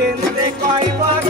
কেন্দ্রে কয়বার